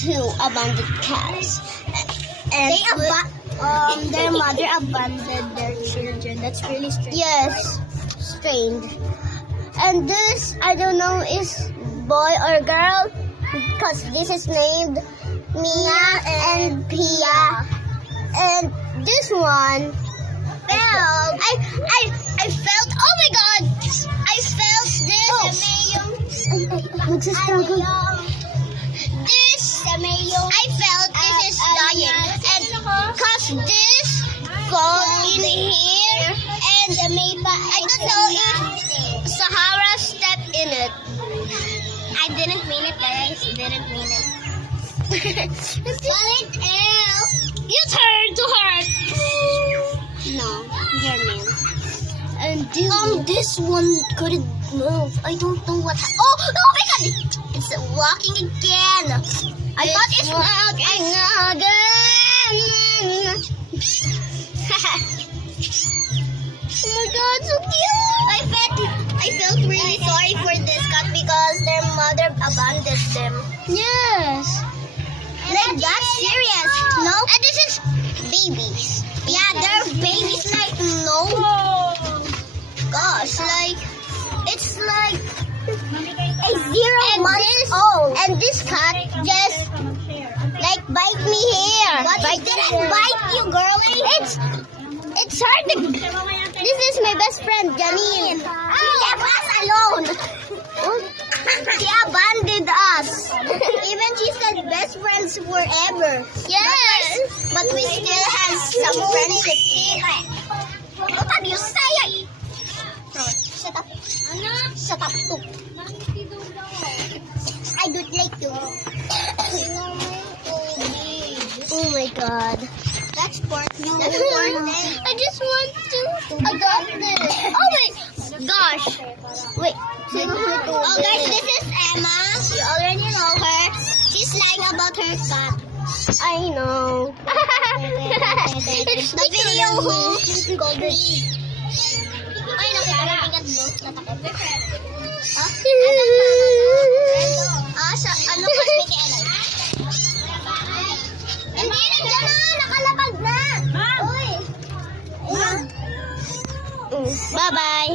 two abandoned cats. And Their mother abandoned their children. That's really strange. yes, strange. And this, I don't know, is boy or girl, because this is named Mia and Pia. And this one felt. I felt. Oh my God! I felt this. Nagsistruggle. This. I felt this is dying, and cause this fall in here, and I don't know if Sahara stepped in it. I didn't mean it, guys. Didn't mean it. You turn to hurt. No, you're mean. And This one couldn't move. I don't know what. oh my God! It's walking again. I thought it's walking again. Oh my God, so cute! I felt really sorry for this cat because their mother abandoned them. Yes. Like that's serious. No? And this is babies. Yeah, they're babies. Like no. Gosh, like it's like a 0 months old. And this cat just like bite me here. But it didn't bite you, girlie. It's hard to. This is my best friend, Janine. She left us alone. She abandoned us. Even she said best friends forever. Yes. But we still have some friendship. What have you said? Shut up. Shut up too. I don't like you. Oh my God. That's pork. No, That's I just want to adopt this. Oh my gosh. Wait. Oh guys, this is Emma. You already know her. She's lying about her cat. I know. It's the video who golden. Ay, nakikita mo.